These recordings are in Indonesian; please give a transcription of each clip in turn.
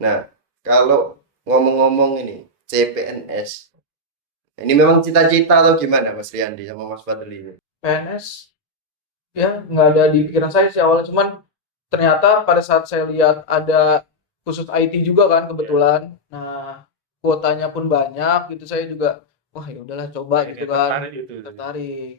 Nah, kalau ngomong-ngomong ini CPNS, ini memang cita-cita atau gimana Mas Riyandi sama Mas Fadli ini? PNS ya nggak ada di pikiran saya sih awalnya, cuman ternyata pada saat saya lihat ada khusus IT juga kan kebetulan. Nah, kuotanya pun banyak gitu, saya juga wah ya udahlah coba gitu Akhirnya kan. tertarik itu. Tertarik.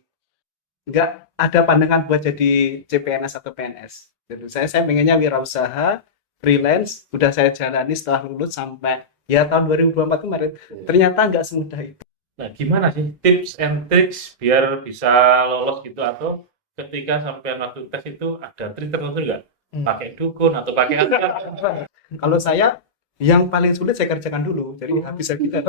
Nggak ada pandangan buat jadi CPNS atau PNS. Jadi saya pengennya wirausaha, freelance, udah saya jalani setelah lulus sampai ya tahun 2024 kemarin. Ternyata nggak semudah itu. Nah, gimana sih tips and tricks biar bisa lolos gitu, atau ketika sampai waktu tes itu ada trik tertentu nggak? Pakai dukun atau pakai apa? Kalau saya yang paling sulit saya kerjakan dulu. Jadi habis saya kita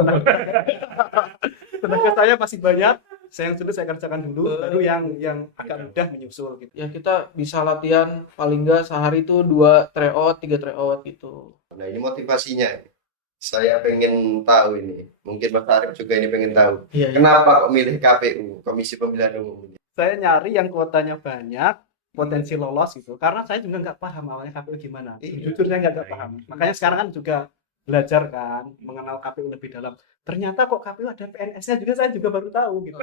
tenaga saya masih banyak. Saya yang sulit saya kerjakan dulu, baru yang agak mudah menyusul gitu. Ya kita bisa latihan paling nggak sehari itu 2 tryout, 3 tryout gitu. Nah, ini motivasinya. Saya pengen tahu ini. Mungkin Mas Arif juga ini pengen tahu. Iya, Kenapa kok milih KPU, Komisi Pemilihan Umum ini? Saya nyari yang kuotanya banyak, potensi lolos gitu. Karena saya juga nggak paham awalnya KPU gimana. Jujur saya nggak paham. Makanya sekarang kan juga belajar kan, mengenal KPU lebih dalam. Ternyata kok KPU ada PNS-nya juga, saya juga baru tahu gitu.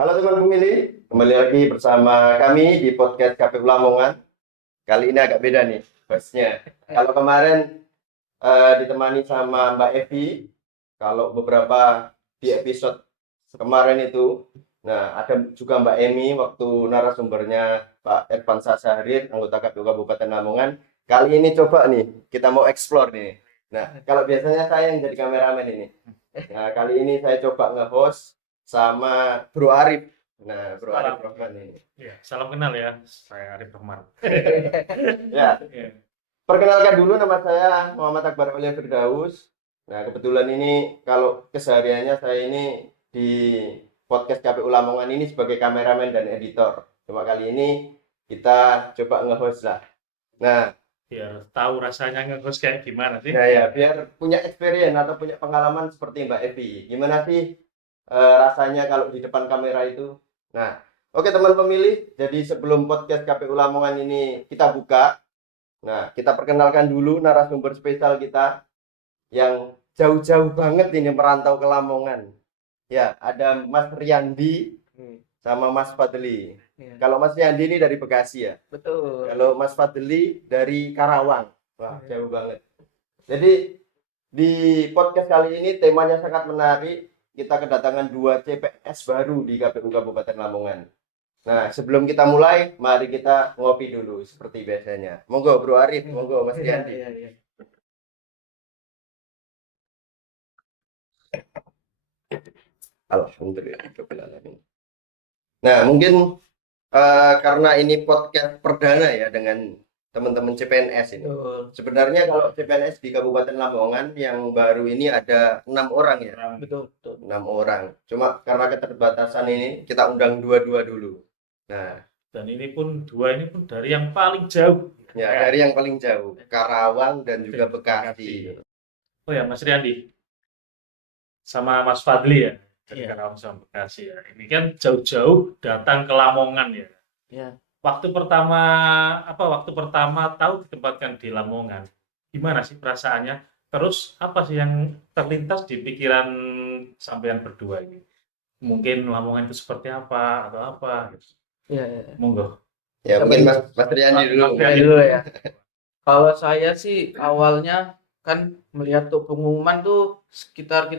Halo teman pemilih, kembali lagi bersama kami di podcast KPU Lamongan. Kali ini agak beda nih hostnya. Kalau kemarin ditemani sama Mbak Evi, kalau beberapa di episode kemarin itu, nah ada juga Mbak Emi waktu narasumbernya Pak Irfan Sasaharit, anggota KPU Kabupaten Lamongan. Kali ini coba nih, kita mau explore nih. Nah, kalau biasanya saya yang jadi kameramen ini. Nah, kali ini saya coba nge-host sama Bro Arif. Nah, Bro Arif Rahman ini. Ya, salam kenal ya, saya Arif Rahman. Ya, Ya. perkenalkan dulu, nama saya Muhammad Akbar Aulia Firdaus. Nah, kebetulan ini kalau kesehariannya saya ini di podcast KPU Lamongan ini sebagai kameramen dan editor. Cuma kali ini kita coba nge-host lah. Nah, Biar tahu rasanya nge-host kayak gimana sih. nah ya, biar punya experience atau punya pengalaman seperti Mbak Evi. Gimana sih rasanya kalau di depan kamera itu? Nah, oke teman pemilih, jadi sebelum podcast KPU Lamongan ini kita buka, nah kita perkenalkan dulu narasumber spesial kita yang jauh-jauh banget ini merantau ke Lamongan. Ya, ada Mas Riyandi sama Mas Fadli. Iya. Kalau Mas Riyandi ini dari Bekasi ya. Betul. Kalau Mas Fadli dari Karawang. Wah, jauh banget. Jadi di podcast kali ini temanya sangat menarik. Kita kedatangan 2 CPNS baru di KPU Kabupaten Lamongan. Nah, sebelum kita mulai, mari kita ngopi dulu seperti biasanya. Monggo Bro Arif, monggo Mas Riyandi. Iya. Alhamdulillah. Nah, mungkin karena ini podcast perdana ya dengan teman-teman CPNS ini. Betul. Sebenarnya kalau CPNS di Kabupaten Lamongan yang baru ini ada 6 orang ya. Betul. 6 orang. Cuma karena keterbatasan ini kita undang dua-dua dulu. Nah, Dan ini pun dua ini pun dari yang paling jauh. ya dari yang paling jauh, Karawang dan juga Bekasi. Oh ya, Mas Riyandi sama Mas Fadli ya, dari Iya. Karawang sama Bekasi ya. Ini kan jauh-jauh datang ke Lamongan ya. Iya. Waktu pertama tahu ditempatkan di Lamongan, gimana sih perasaannya? Terus apa sih yang terlintas di pikiran sampean berdua ini? Mungkin Lamongan itu seperti apa atau apa gitu. Iya. Monggo. Ya mungkin Mas Riyandi dulu. Saya dulu ya. Kalau saya sih awalnya kan melihat tuh pengumuman tuh sekitar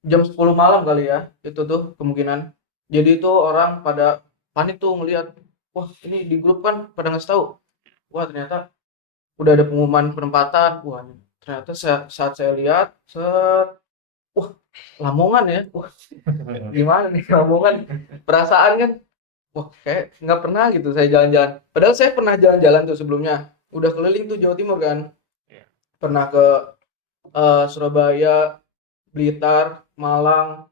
jam 10 malam kali ya. Itu tuh kemungkinan. Jadi itu orang pada panik tuh ngelihat, wah ini di grup kan pada ngasih tahu. Wah ternyata udah ada pengumuman penempatan. Wah ternyata saat saya lihat, wah Lamongan ya. Wah gimana nih Lamongan? Perasaan kan wah kayak nggak pernah gitu saya jalan-jalan. Padahal saya pernah jalan-jalan tuh sebelumnya. Udah keliling tuh Jawa Timur kan. Iya. Pernah ke Surabaya, Blitar, Malang,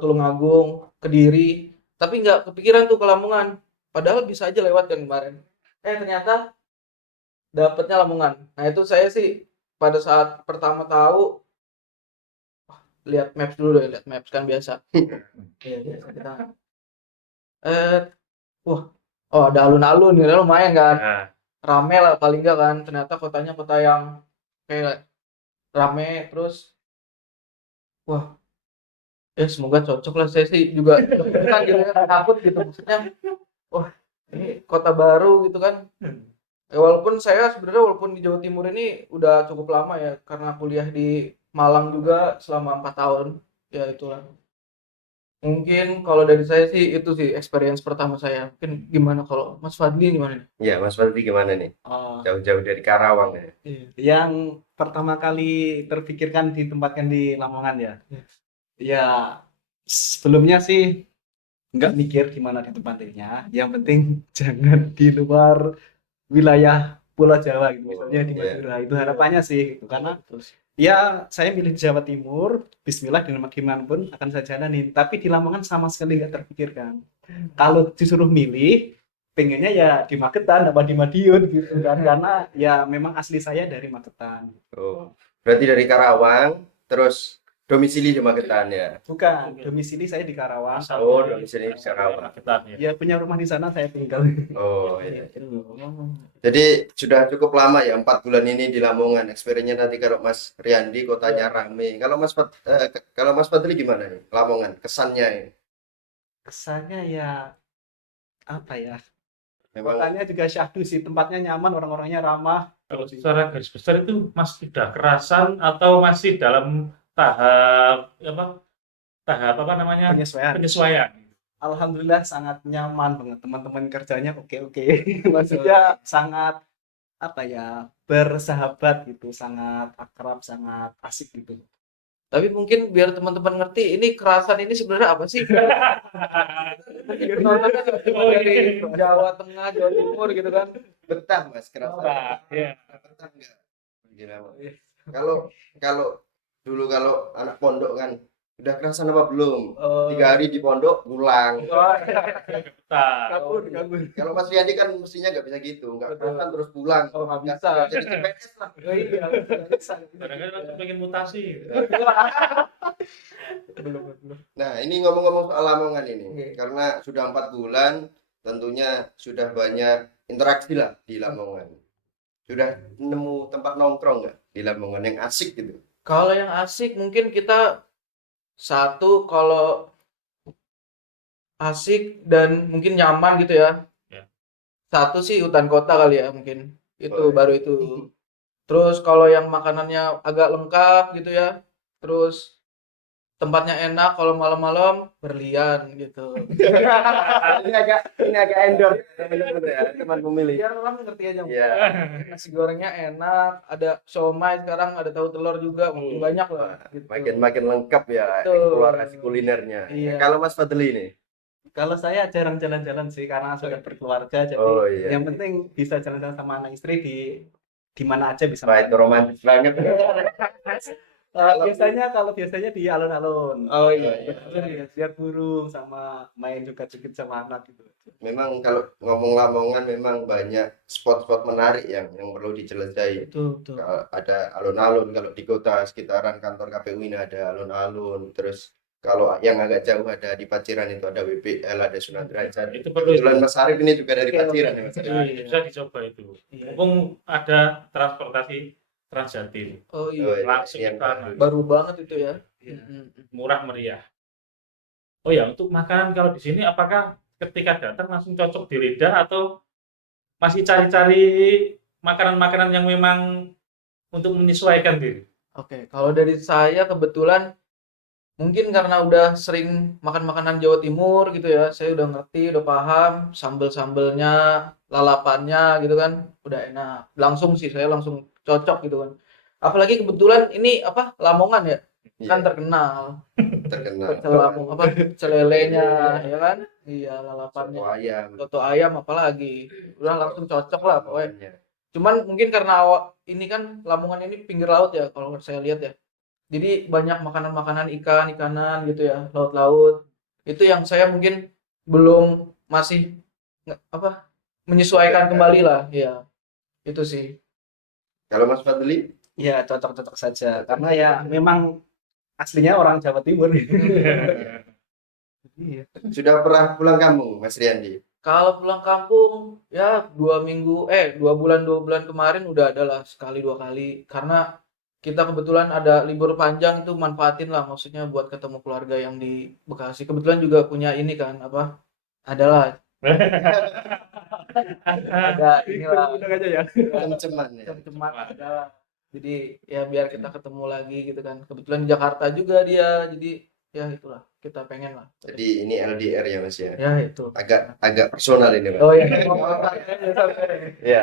Tulungagung, Kediri. Tapi nggak kepikiran tuh ke Lamongan. Padahal bisa aja lewat kan kemarin. Ternyata dapetnya Lamongan. Nah itu saya sih pada saat pertama tahu lihat maps dulu deh, lihat maps kan biasa. Iya, biasa kita. Eh, wah, oh ada alun-alun, ya lumayan kan. Nah, Rame lah paling enggak kan. Ternyata kotanya kota yang kayak rame terus. Wah, semoga cocok lah. Saya sih juga kan gitu ya, takut gitu maksudnya. Wah, ini kota baru gitu kan. Walaupun saya sebenarnya walaupun di Jawa Timur ini udah cukup lama ya karena kuliah di Malang juga selama 4 tahun. Ya itulah. Mungkin kalau dari saya sih itu sih experience pertama saya. Mungkin gimana kalau Mas Fadli gimana nih? Ya, Mas Fadli gimana nih? Oh, Jauh-jauh dari Karawang ya. iya. Yang pertama kali terpikirkan ditempatkan di Lamongan ya. Ya, sebelumnya sih nggak mikir gimana ditempatinnya. Yang penting jangan di luar wilayah Pulau Jawa gitu. Misalnya di iya. Madura. Itu harapannya sih gitu. Karena ya saya milih di Jawa Timur, Bismillah gimana pun akan saya jalanin. Tapi di Lamongan sama sekali nggak terpikirkan. Kalau disuruh milih, pengennya ya di Magetan, apa di Madiun gitu kan. Karena ya memang asli saya dari Magetan. Oh, berarti dari Karawang, terus domisili di Magetan ya. Bukan, domisili saya di Karawang. asal Oh, dari- domisili di Karawang. Magetan, ya. Ya punya rumah di sana saya tinggal. Oh, iya. Jadi sudah cukup lama ya 4 bulan ini di Lamongan. Experience-nya tadi kalau Mas Riyandi kotanya rame. Kalau Mas Fadli gimana nih? Lamongan, kesannya ini. Kesannya ya apa ya? Memang Kotanya juga syahdu sih, tempatnya nyaman, orang-orangnya ramah. Kalau secara garis besar itu masih sudah kerasan atau masih dalam tahap apa namanya Penyesuaian. penyesuaian. Alhamdulillah sangat nyaman banget, teman-teman kerjanya oke. Maksudnya sangat apa ya, bersahabat gitu, sangat akrab, sangat asik gitu. Tapi mungkin biar teman-teman ngerti ini kerasan ini sebenarnya apa sih? Mungkin penontonnya cuma dari Jawa Tengah, Jawa Timur gitu kan. betah Mas, kerasa. Iya. Betah enggak? Gila, Mas. Kalau kalau anak pondok kan udah kerasan apa belum? 3 hari di pondok pulang. Betul. Kabur. Kalau Mas Riyandi kan mestinya nggak bisa gitu, nggak kerasan terus pulang. Oh, nggak Nggak- bisa. nggak jadi CPNS lah. Oh iya, bisa. Kadang-kadang aku pengen mutasi. Belum. Nah, ini ngomong-ngomong soal Lamongan ini, Oke. karena sudah 4 bulan, tentunya sudah banyak interaksi lah di Lamongan. Sudah nemu tempat nongkrong nggak di Lamongan yang asik gitu? Kalau yang asik mungkin kita satu kalau asik dan mungkin nyaman gitu ya. Ya. Satu sih hutan kota kali ya mungkin. Itu Boleh. baru itu. Terus kalau yang makanannya agak lengkap gitu ya. Terus tempatnya enak kalau malam-malam berlian gitu. ini agak endorse teman-teman ya, teman pemilih. Biar orang ngerti aja. Iya. Nasi gorengnya enak, ada siomay sekarang, ada tahu telur juga, mungkin banyak lah. Gitu. Makin lengkap ya Betul. eksplorasi kulinernya. Iya. Kalau Mas Fadli nih, Kalau saya jarang jalan-jalan sih karena sudah berkeluarga, jadi oh iya, yang penting bisa jalan-jalan sama anak istri di mana aja bisa. wah itu romantis banget. Kalau biasanya di alun-alun. Oh iya. Lihat burung sama main juga sedikit sama anak gitu. Memang kalau ngomong Lamongan memang banyak spot-spot menarik yang perlu dijelajahi. Betul. Ada alun-alun, kalau di kota sekitaran kantor KPU ini ada alun-alun, terus kalau yang agak jauh ada di Paciran itu ada WPL, ada Sunan Derajat. Itu perlu Kebetulan Mas Arif ini juga dari Oke, Paciran oke. ya Mas Arif. Nah, Iya. bisa dicoba itu. Iya. Mumpung ada transportasi Transjatim, Oh Oh, iya. iya, langsung yang ke sana. Baru banget itu ya. Murah meriah. Oh ya, untuk makanan kalau di sini apakah ketika datang langsung cocok di lidah atau masih cari-cari makanan-makanan yang memang untuk menyesuaikan diri? Oke, kalau dari saya kebetulan mungkin karena udah sering makan makanan Jawa Timur gitu ya, saya udah ngerti, udah paham sambel-sambelnya, lalapannya gitu kan, udah enak. Langsung sih saya langsung cocok gitu kan. Apalagi kebetulan ini apa Lamongan ya. kan Iya, terkenal terkenal. pecel lambung apa celelenya ya kan, iya Soto lalapannya, ayam. soto ayam apalagi udah langsung cocok lah pokoknya. Lamongannya. Cuman mungkin karena ini kan Lamongan ini pinggir laut ya kalau saya lihat ya, jadi banyak makanan-makanan ikanan gitu ya, laut-laut itu yang saya mungkin belum masih apa menyesuaikan kembali lah ya, itu sih. Kalau Mas Fadli, Ya cocok-cocok saja karena ya memang aslinya orang Jawa Timur. Iya. sudah pernah pulang kampung, Mas Riyandi? Kalau pulang kampung ya 2 minggu 2 bulan kemarin udah ada lah sekali 2 kali, karena kita kebetulan ada libur panjang itu manfaatin lah, maksudnya buat ketemu keluarga yang di Bekasi, kebetulan juga punya ini kan apa adalah ada inilah Udah aja ya. Cem-ceman ya. teman ada, jadi ya biar kita ketemu lagi gitu kan, kebetulan di Jakarta juga dia, jadi ya itulah kita pengen lah Jadi ini LDR ya Mas ya. ya itu. Agak personal ini Mas. Oh ya, Iya.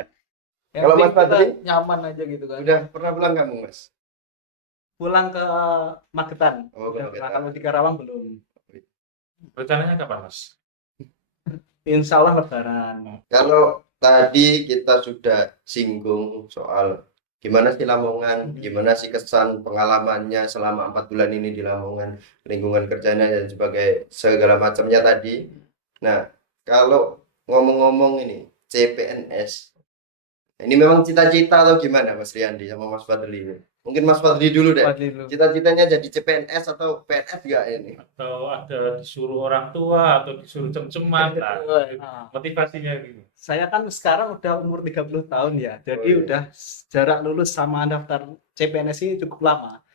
yang Kalau penting Mas Fadli? kita nyaman aja gitu kan. Udah pernah pulang kampung Mas? Pulang ke Magetan. Oh, ke Udah Magetan. pernah, kalau di Karawang belum. Rencananya kapan, Mas? Insya Allah Lebaran. Kalau tadi kita sudah singgung soal gimana sih Lamongan, gimana sih kesan pengalamannya selama 4 bulan ini di Lamongan, lingkungan kerjanya dan sebagai segala macamnya tadi. Nah, kalau ngomong-ngomong ini CPNS, ini memang cita-cita atau gimana Mas Riyandi sama Mas Fadli ini? Mungkin Mas Fadli dulu deh. Fadli dulu. Cita-citanya jadi CPNS atau PNS enggak ini? Atau ada disuruh orang tua atau disuruh cem-ceman, nah, Nah, motivasinya gitu. saya kan sekarang udah umur 30 tahun ya. Jadi Oh, iya. udah jarak lulus sama daftar CPNS ini cukup lama.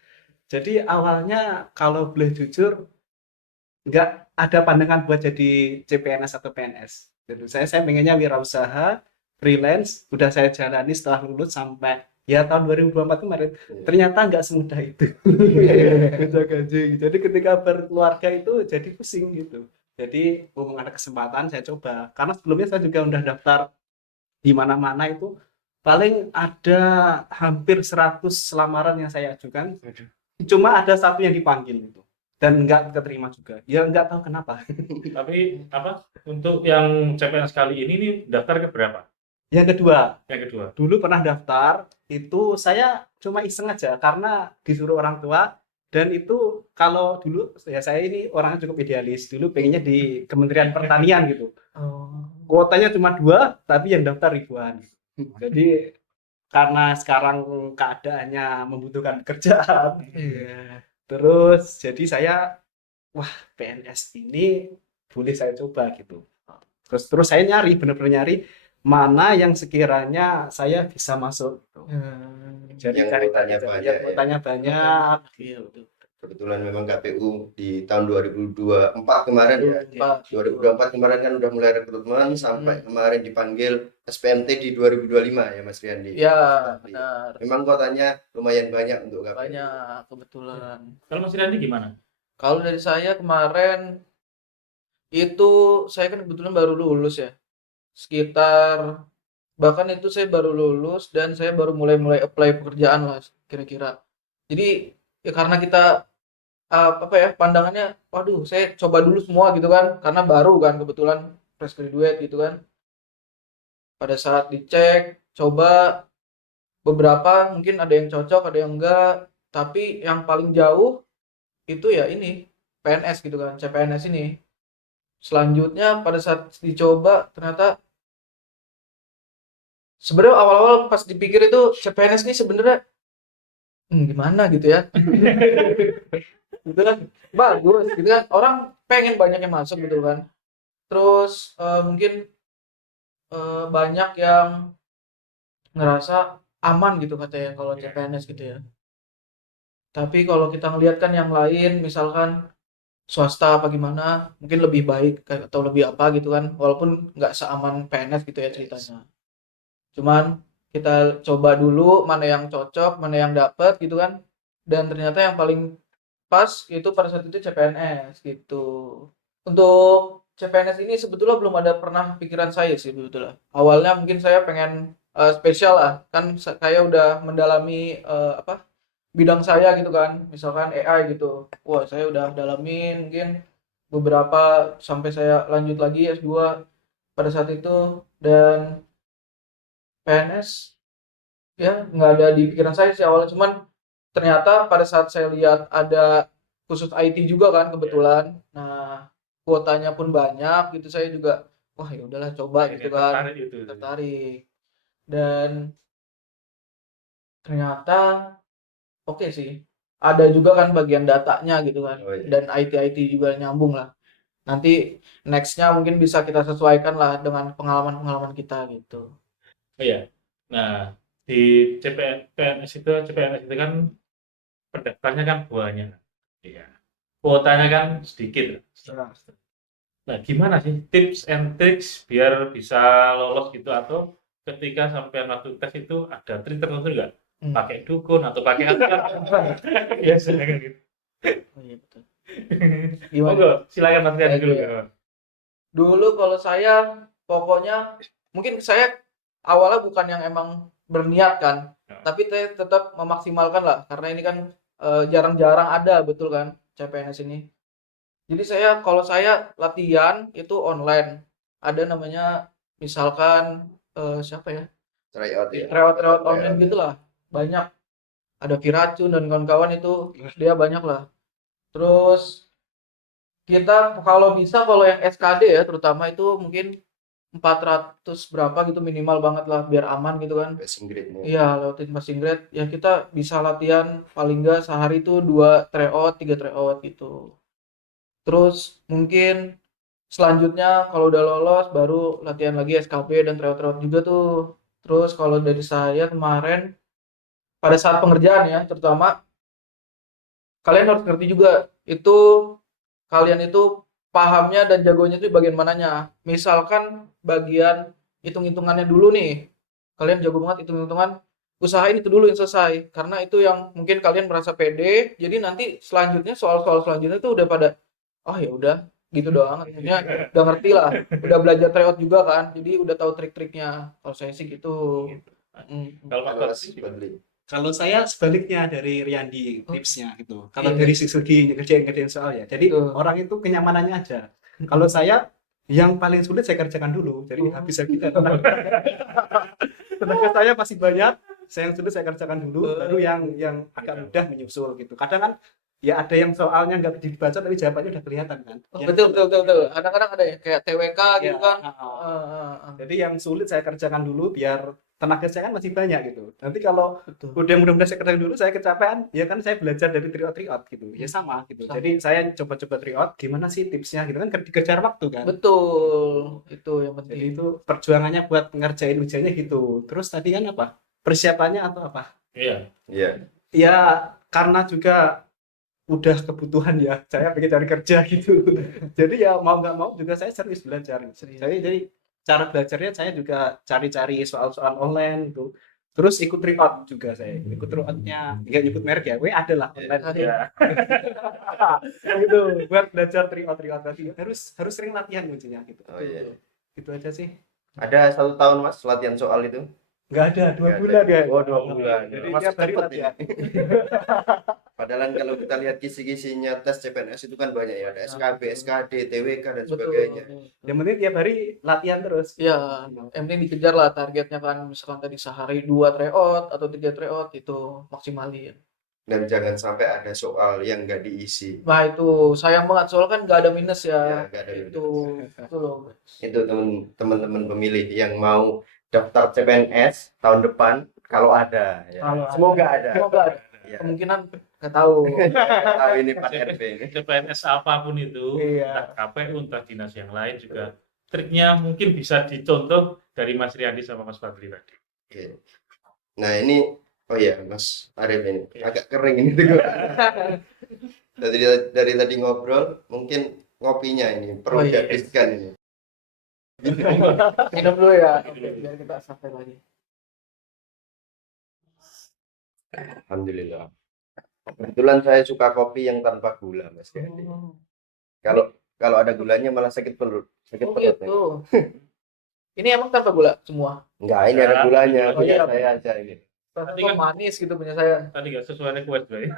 Jadi awalnya kalau boleh jujur nggak ada pandangan buat jadi CPNS atau PNS. Jadi saya pengennya wirausaha, freelance, udah saya jalani setelah lulus sampai ya tahun 2024 kemarin. Iya. Ternyata nggak semudah itu. Kerja gaji. Jadi ketika berkeluarga itu jadi pusing gitu. Jadi mumpung ada kesempatan saya coba. Karena sebelumnya saya juga udah daftar di mana-mana itu paling ada hampir 100 lamaran yang saya ajukan. Cuma ada satu yang dipanggil itu dan nggak keterima juga. Ya nggak tahu kenapa. Tapi apa untuk yang CPNS kali ini nih daftar ke berapa? Yang kedua, Yang kedua. dulu pernah daftar itu saya cuma iseng aja karena disuruh orang tua. Dan itu kalau dulu ya saya ini orangnya cukup idealis, dulu pengennya di Kementerian Pertanian gitu. Oh. Kuotanya cuma 2 tapi yang daftar ribuan. Jadi karena sekarang keadaannya membutuhkan pekerjaan, Iya. terus jadi saya wah PNS ini boleh saya coba gitu. Terus saya nyari, benar-benar nyari mana yang sekiranya saya bisa masuk gitu. Jadi Yang cari kuotanya cari, banyak yang ya. kuotanya banyak. Iya betul. Kebetulan memang KPU di tahun 2024 kemarin ya. Pak. 2024 kemarin kan udah mulai rekrutmen sampai kemarin dipanggil SPMT di 2025 ya Mas Riyandi. Ya Mas Fadli. benar. Memang kotanya lumayan banyak untuk KPU. Banyak kebetulan. Kalau Mas Randi gimana? Kalau dari saya kemarin itu saya kan kebetulan baru lulus ya. Sekitar bahkan itu saya baru lulus dan saya baru mulai apply pekerjaan lah kira-kira. Jadi ya karena kita apa ya pandangannya, waduh saya coba dulu semua gitu kan, karena baru kan kebetulan fresh graduate gitu kan. Pada saat dicek, coba beberapa mungkin ada yang cocok, ada yang enggak, tapi yang paling jauh itu ya ini PNS gitu kan, CPNS ini. Selanjutnya pada saat dicoba ternyata sebenarnya awal-awal pas dipikir itu CPNS ini sebenarnya gimana gitu ya. Gitu kan bagus gitu kan, orang pengen banyak yang masuk gitu kan. Terus mungkin banyak yang ngerasa aman gitu katanya kalau CPNS gitu ya. Tapi kalau kita ngelihat kan yang lain misalkan swasta apa gimana mungkin lebih baik atau lebih apa gitu kan, walaupun nggak seaman PNS gitu ya ceritanya. Cuman kita coba dulu mana yang cocok, mana yang dapat gitu kan, dan ternyata yang paling pas itu pada saat itu CPNS gitu. Untuk CPNS ini sebetulnya belum ada pernah pikiran saya sih sebetulnya. Awalnya mungkin saya pengen spesial lah, kan saya udah mendalami apa bidang saya gitu kan, misalkan AI gitu. Wah, saya udah dalamin mungkin beberapa sampai saya lanjut lagi S2 pada saat itu. Dan PNS ya nggak ada di pikiran saya sih awalnya, cuman ternyata pada saat saya lihat ada khusus IT juga kan kebetulan. Nah, kuotanya pun banyak gitu, saya juga wah ya udahlah coba Akhirnya gitu kan, tertarik gitu. tertarik. Dan ternyata oke sih. Ada juga kan bagian datanya gitu kan. Oh iya. Dan IT juga nyambung lah. Nanti nextnya mungkin bisa kita sesuaikan lah dengan pengalaman-pengalaman kita gitu. Oh iya. Nah, di CPNS itu kan pendaftarnya kan banyak. Iya. Kuotanya kan sedikit. Nah, gimana sih tips and tricks biar bisa lolos gitu, atau ketika sampai waktu tes itu ada trik tertentu nggak? Hmm. Pakai dukun atau pakai apa? Biasanya kan gitu. Oh iya betul. Monggo, silakan Mas Rian Baik, dulu. ya. Dulu kalau saya pokoknya mungkin saya awalnya bukan yang emang berniat kan, Ya. tapi saya tetap memaksimalkan lah karena ini kan jarang-jarang ada betul kan CPNS ini. Jadi kalau saya latihan itu online. Ada namanya misalkan siapa ya? Tryout ya. Tryout online gitulah. Banyak. Ada Viracun dan kawan-kawan itu dia banyak lah. Terus kita kalau yang SKD ya terutama itu mungkin 400 berapa gitu minimal banget lah biar aman gitu kan. Passing grade-nya. Iya, lewatin passing grade. Ya kita bisa latihan paling enggak sehari itu 2 tryout, 3 tryout gitu. Terus mungkin selanjutnya kalau udah lolos baru latihan lagi SKP dan tryout-tryout juga tuh. Terus kalau dari saya kemarin pada saat pengerjaan ya terutama kalian harus ngerti juga itu kalian itu pahamnya dan jagonya itu bagian mananya. Misalkan bagian hitung-hitungannya dulu nih. Kalian jago banget hitung-hitungan, usahain itu dulu yang selesai karena itu yang mungkin kalian merasa pede. Jadi nanti selanjutnya soal-soal selanjutnya itu udah pada oh ya udah gitu doang. Akhirnya udah ngerti lah, udah belajar tryout juga kan. Jadi udah tahu trik-triknya. Kalau saya sih gitu. Kalau Mas Kalau Badli Mas gimana? Badli. Kalau saya sebaliknya dari Riyandi tipsnya gitu. Kalau Iya. dari segi ngerjain soal ya. Jadi Betul. orang itu kenyamanannya aja. Kalau saya yang paling sulit saya kerjakan dulu. Jadi Oh. habis kita tenaga saya masih banyak. Saya yang sulit saya kerjakan dulu, baru yang agak mudah menyusul gitu. Kadang kan ya ada yang soalnya nggak dibaca tapi jawabannya udah kelihatan kan. Oh, Ya, betul. Kadang-kadang ada ya kayak TWK gitu ya, kan. ah. Jadi yang sulit saya kerjakan dulu biar tenaga saya kan masih banyak gitu. Nanti kalau Betul. udah mudah-mudahan saya kerjakan dulu, saya kecapean, ya kan saya belajar dari tryout gitu. Ya sama gitu. Sama. Jadi saya coba-coba tryout, gimana sih tipsnya gitu kan dikejar waktu kan. Betul. Itu yang Jadi penting. itu perjuangannya buat ngerjain ujiannya gitu. Terus tadi kan apa? Persiapannya atau apa? Iya. Iya. Ya karena juga udah kebutuhan ya, saya pengen cari kerja gitu. Jadi ya mau nggak mau juga saya serius belajar. Jadi cara belajarnya saya juga cari-cari soal-soal online gitu. Terus ikut tryout juga saya. Ikut tryoutnya, nggak nyebut merek ya, ada lah online. Iya. Gitu, buat belajar tryout tadi. Harus sering latihan kuncinya gitu. Oh iya. Gitu aja sih. Ada 1 tahun Mas latihan soal itu? Nggak ada, 2 Nggak ada. bulan ya. Oh, 2 bulan. Jadi Masuk tiap hari cepet latihan. Padahal kalau kita lihat kisi-kisinya tes CPNS itu kan banyak ya, ada SKB, SKD, TWK dan Betul. sebagainya. Yang penting tiap hari latihan terus. Iya, yang penting dikejar lah targetnya kan. Misalkan tadi sehari 2 tryout atau 3 tryout itu maksimalin. Dan jangan sampai ada soal yang nggak diisi. Nah itu sayang banget soalnya kan nggak ada minus Ya, ya. nggak ada Itu loh. Itu teman-teman pemilih yang mau daftar CPNS tahun depan kalau ada ya. Kalau ada. Semoga ada. Semoga ada. Ya. Kemungkinan nggak tahu. Tahu ini Pak RP ini. CPNS apapun itu, Iya. entah KPU, entah dinas yang lain juga, triknya mungkin bisa dicontoh dari Mas Riyandi sama Mas Fadli tadi. Oke. Nah, ini oh ya, Mas Arif ini Iya. agak kering ini tuh. dari tadi ngobrol, mungkin ngopinya ini perlu Oh, iya. dihabiskan ini. Minum dulu ya. Oke, biar kita sampai lagi. Alhamdulillah. Kebetulan saya suka kopi yang tanpa gula, Mas Gadi. Kalau ada gulanya malah sakit perut. Sakit Oh perut. gitu. Ini emang tanpa gula semua. Enggak, ini ada gulanya. Oh, iya. Punya saya aja ini. Tadi Rasanya kan- manis gitu punya saya. Tadi nggak sesuai request berarti.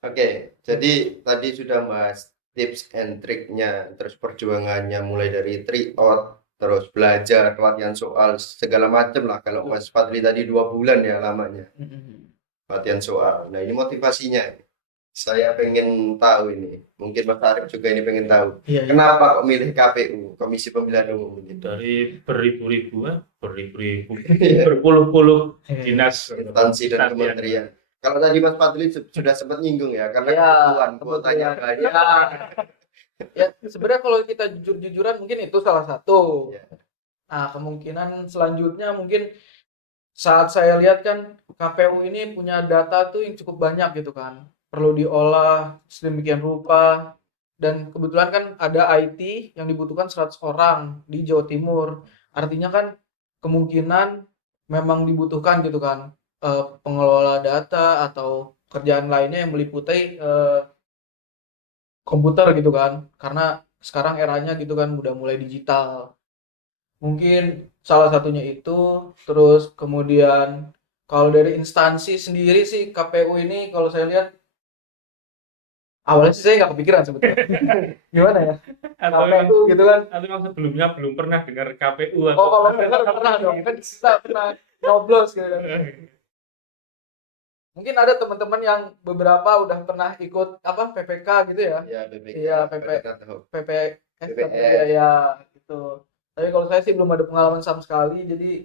Oke, jadi tadi sudah Mas tips and triknya, terus perjuangannya mulai dari tryout, terus belajar, latihan soal, segala macam lah. Kalau Mas Fadli tadi 2 bulan ya lamanya latihan soal. Nah ini motivasinya. Saya pengen tahu ini. Mungkin Mas Arif juga ini pengen tahu. Iya, iya. Kenapa kok milih KPU, Komisi Pemilihan Umum ini? Dari beribu-ribu, berpuluh-puluh dinas Instansi dan instansi yang- kementerian. Kalau tadi Mas Fadli sudah sempat nyinggung ya, karena Iya, kebutuhan kuotanya kebetulan. banyak. Ya, ya sebenarnya kalau kita jujur-jujuran mungkin itu salah satu. Iya. Nah, kemungkinan selanjutnya mungkin saat saya lihat kan KPU ini punya data tuh yang cukup banyak gitu kan. Perlu diolah sedemikian rupa. Dan kebetulan kan ada IT yang dibutuhkan 100 orang di Jawa Timur. Artinya kan kemungkinan memang dibutuhkan gitu kan pengelola data atau kerjaan lainnya yang meliputi komputer gitu kan. Karena sekarang eranya gitu kan udah mulai digital. Mungkin salah satunya itu. Terus kemudian kalau dari instansi sendiri sih KPU ini kalau saya lihat awalnya sih saya nggak kepikiran sebetulnya. Gimana ya? atau KPU gitu kan. atau memang sebelumnya belum pernah dengar KPU Oh, kalau dengar pernah dong. Kan kita pernah nyoblos gitu kan. Mungkin ada teman-teman yang beberapa udah pernah ikut apa PPK gitu ya. Ya, BPK. Iya, PP. Pada tahu. PPS PPS. ya gitu. Tapi kalau saya sih belum ada pengalaman sama sekali, jadi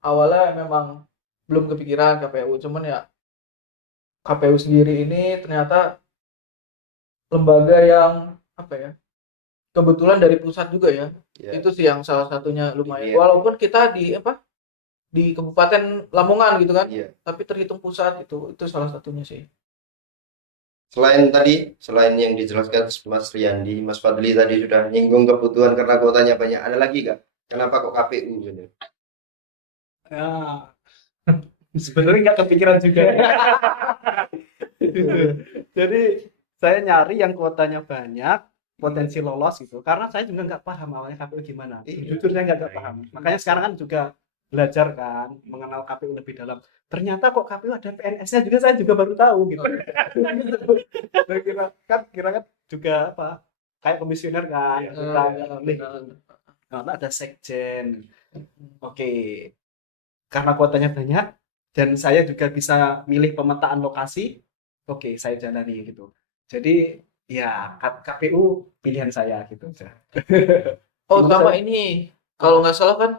awalnya memang belum kepikiran KPU. Cuman ya KPU sendiri ini ternyata lembaga yang apa ya? Kebetulan dari pusat juga ya. Ya. Itu sih yang salah satunya lumayan. Iya. Walaupun kita di apa? Di Kabupaten Lamongan gitu kan. Iya. Tapi terhitung pusat itu salah satunya sih. Selain yang dijelaskan Mas Riyandi, Mas Fadli tadi sudah nyinggung kebutuhan karena kuotanya banyak. Ada lagi nggak? Kenapa kok KPU gitu? Ya, sebenarnya nggak kepikiran juga. Jadi saya nyari yang kuotanya banyak, potensi lolos gitu. Karena saya juga nggak paham awalnya KPU gimana. Iya. Jujur saya nggak paham. Makanya sekarang kan juga belajar kan, mengenal KPU lebih dalam. Ternyata kok KPU ada PNS-nya juga, saya juga baru tahu gitu. Kira kan juga apa? Kayak komisioner kan, kita pilih. Karena ada sekjen. Oke. Karena kuotanya banyak dan saya juga bisa milih pemetaan lokasi. Oke, saya jalani gitu. Jadi ya KPU pilihan saya gitu aja. Oh, Gimana, sama Saya? ini. Kalau nggak salah kan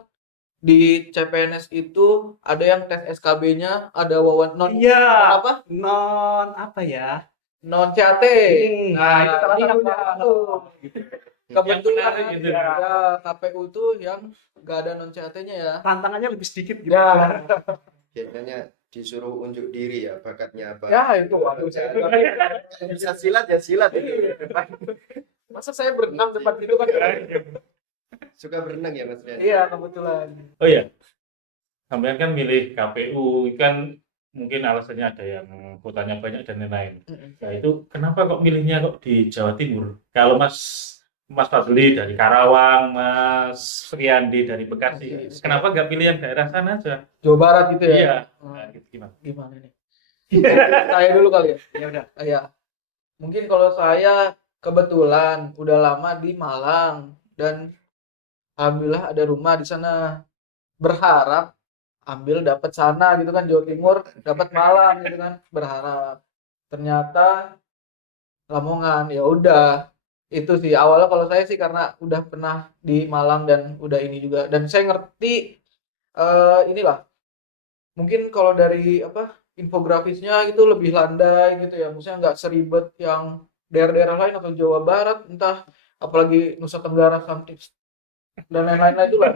di CPNS itu ada yang tes SKB-nya, ada non Iya, apa? non apa ya? Non CAT. Nah, itu salah ini yang satunya. baru. Kebetulan menarik itu. ya KPU tuh yang nggak ada non CAT-nya ya. Tantangannya lebih sedikit gitu. Ya, Biasanya disuruh unjuk diri ya, bakatnya apa? ya itu. Waduh, saya Bisa silat ya silat itu. masa saya berenang depan itu kan? Suka berenang ya Mas Riyandi? Iya, kebetulan. Oh iya, sampean kan milih KPU kan mungkin alasannya ada yang kuotanya banyak dan lain-lain. Nah itu kenapa kok milihnya kok di Jawa Timur? Kalau Mas Fadli dari Karawang, Mas Riyandi dari Bekasi, kenapa nggak pilih yang daerah sana aja? Jawa Barat gitu ya. Iya. Hmm, Nah, gitu gimana? gimana nih? Saya dulu kali ya. Ya udah. Ya. Mungkin kalau saya kebetulan udah lama di Malang dan alhamdulillah ada rumah di sana. Berharap ambil dapat sana gitu kan, Jawa Timur dapat Malang gitu kan, berharap. Ternyata Lamongan. Ya udah. Itu sih awalnya kalau saya sih karena udah pernah di Malang dan udah ini juga dan saya ngerti inilah. Mungkin kalau dari apa infografisnya itu lebih landai gitu ya, maksudnya nggak seribet yang daerah-daerah lain atau Jawa Barat, entah apalagi Nusa Tenggara something dan lain-lain itu lah.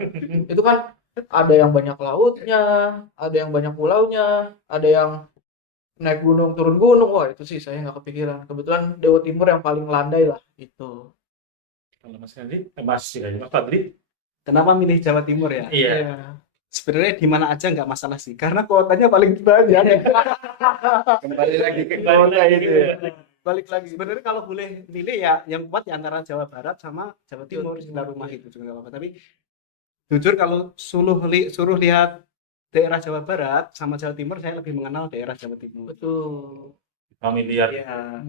Itu kan ada yang banyak lautnya, ada yang banyak pulaunya, ada yang naik gunung turun gunung. Wah itu sih saya nggak kepikiran. Kebetulan Jawa Timur yang paling landai lah itu. Kalau Mas Riyandi, Mas Fadli, Kenapa milih Jawa Timur ya? iya. Sebenarnya di mana aja nggak masalah sih, karena kuotanya paling banyak. Kembali lagi ke kuota itu ya. Balik lagi. Sebenarnya kalau boleh milih ya yang kuat ya antara Jawa Barat sama Jawa Timur, Timur, sebelah rumah iya. itu juga nggak apa-apa. Tapi jujur kalau suruh lihat daerah Jawa Barat sama Jawa Timur, saya lebih mengenal daerah Jawa Timur. Betul. Familiar. Iya.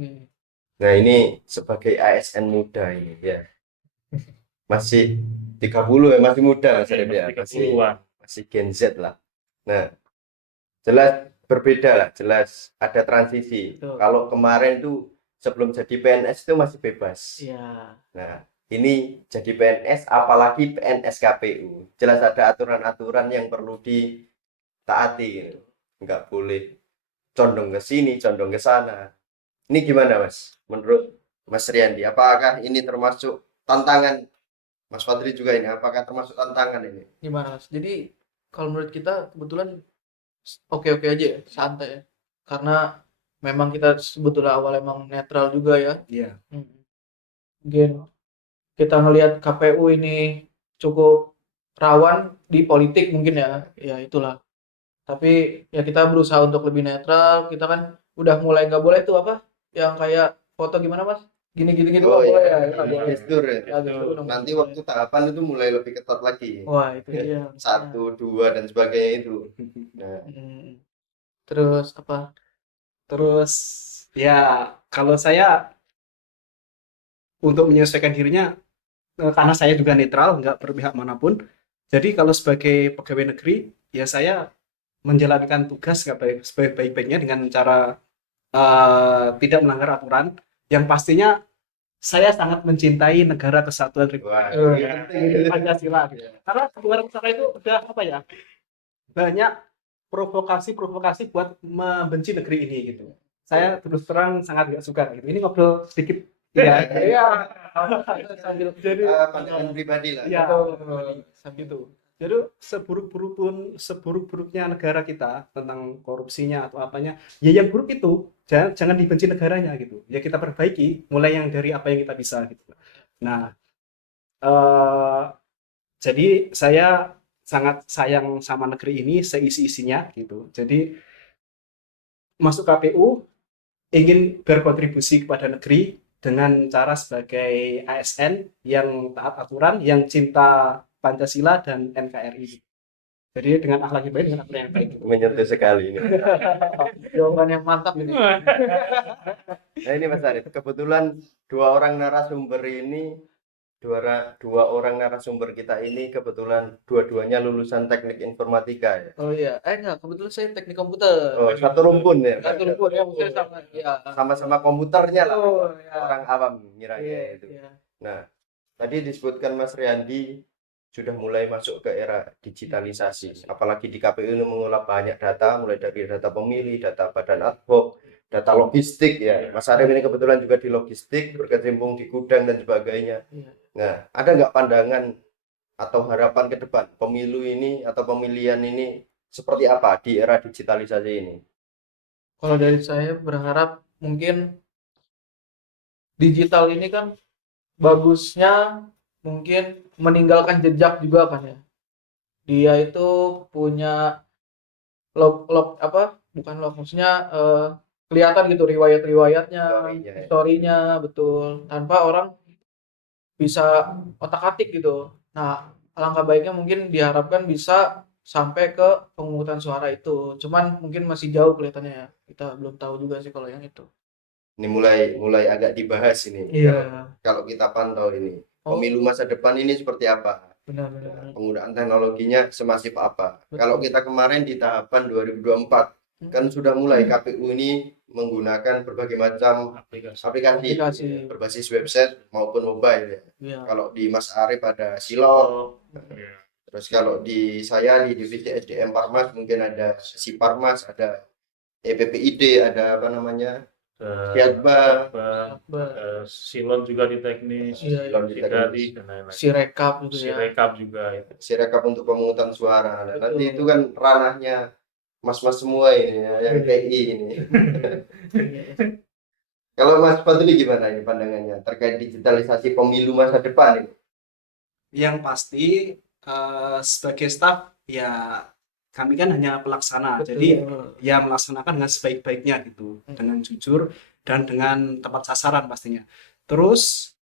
Nah, ini sebagai ASN muda ini ya. Masih 30 ya, masih muda Mas Arif ya. Masih 30-an. masih Gen Z lah. Nah, jelas berbeda lah, jelas ada transisi. Betul. Kalau kemarin tuh sebelum jadi PNS itu masih bebas. Iya. Nah, ini jadi PNS, apalagi PNS KPU. Jelas ada aturan-aturan yang perlu ditaati gitu. Nggak boleh condong ke sini, condong ke sana. Ini gimana Mas? Menurut Mas Riyandi, apakah ini termasuk tantangan? Mas Fadri juga ini, apakah termasuk tantangan ini? Gimana Mas? Jadi kalau menurut kita kebetulan oke-oke aja ya, santai ya. Karena memang kita sebetulnya awal emang netral juga ya. Iya. Mungkin kita ngelihat KPU ini cukup rawan di politik mungkin ya. Ya itulah. Tapi ya kita berusaha untuk lebih netral. Kita kan udah mulai nggak boleh tuh apa yang kayak foto gimana Mas? Gini-gini gitu Oh nggak boleh iya, ya. Nggak boleh. gestur ya. Ya, gitu udah nggak Nanti boleh. waktu tahapan itu mulai lebih ketat lagi. Wah itu dia. 1, 2 dan sebagainya itu. Nah, Hmm. Terus apa? Terus ya kalau saya untuk menyesuaikan dirinya, karena saya juga netral, nggak berpihak manapun. Jadi kalau sebagai pegawai negeri, ya saya menjalankan tugas sebaik-baiknya dengan cara tidak melanggar aturan. Yang pastinya saya sangat mencintai negara kesatuan Republik wah, Eh, ini penting. Pancasila. Karena negara kesatuan itu udah apa ya? Banyak provokasi buat membenci negeri ini gitu. Saya terus terang sangat nggak suka gitu. Ini ngobrol sedikit. Iya, iya. Sambil jadi Pandangan pribadi lah. ya Sambil gitu. Jadi seburuk-buruknya negara kita tentang korupsinya atau apanya, ya yang buruk itu jangan dibenci negaranya gitu. Ya kita perbaiki mulai yang dari apa yang kita bisa gitu. Nah, jadi saya sangat sayang sama negeri ini seisi-isinya gitu. Jadi masuk KPU ingin berkontribusi kepada negeri dengan cara sebagai ASN yang taat aturan, yang cinta Pancasila dan NKRI. Jadi dengan akhlak yang baik, dengan aturan yang baik. Menyentuh sekali ini. jawaban yang mantap ini. Nah ini Mas Arif, kebetulan dua orang narasumber kita ini kebetulan dua-duanya lulusan teknik informatika ya. Oh iya, enggak, kebetulan saya teknik komputer. Oh, satu rumpun ya. Satu rumpun ya, maksudnya sama ya. Sama-sama komputernya lah. Oh, ya. Orang awam Iya, ngiranya itu. iya. Nah, tadi disebutkan Mas Riyandi sudah mulai masuk ke era digitalisasi. Apalagi di KPU ini mengolah banyak data, mulai dari data pemilih, data badan ad hoc, data logistik ya. Mas Arif ini kebetulan juga di logistik, berkecimpung di gudang dan sebagainya. Iya. Nah, ada nggak pandangan atau harapan ke depan pemilu ini atau pemilihan ini seperti apa di era digitalisasi ini? Kalau dari saya berharap mungkin digital ini kan bagusnya mungkin meninggalkan jejak juga kan ya. Dia itu punya maksudnya kelihatan gitu riwayat-riwayatnya, Historinya ya. historinya betul, tanpa orang bisa otak-atik gitu. Nah, alangkah baiknya mungkin diharapkan bisa sampai ke pemungutan suara itu. Cuman mungkin masih jauh kelihatannya ya. Kita belum tahu juga sih kalau yang itu. Ini mulai agak dibahas ini. Iya. Kalau kita pantau ini, Oh, pemilu masa depan ini seperti apa? benar-benar. Penggunaan teknologinya semasif apa? Betul. Kalau kita kemarin di tahapan 2024 kan sudah mulai KPU ini menggunakan berbagai macam aplikasi berbasis website maupun mobile ya. Iya. Kalau di Mas Arif ada Silog, Iya. terus kalau di saya di divisi SDM Parmas mungkin ada Siparmas, ada EPPID, ada apa namanya? Siatba, Silon juga di teknis, Iya, Silon di Sigari dan lain-lain. Sirekap gitu ya. Sirekap juga itu. Sirekap untuk pemungutan suara. Nah, nanti Betul. itu kan ranahnya mas-mas semua ini ya, yang TI ini. Iya. Kalau Mas Fadli gimana ini pandangannya terkait digitalisasi pemilu masa depan ini? Yang pasti sebagai staf ya kami kan hanya pelaksana. Betul. Jadi ya melaksanakan dengan sebaik-baiknya gitu, dengan jujur dan dengan tepat sasaran pastinya. Terus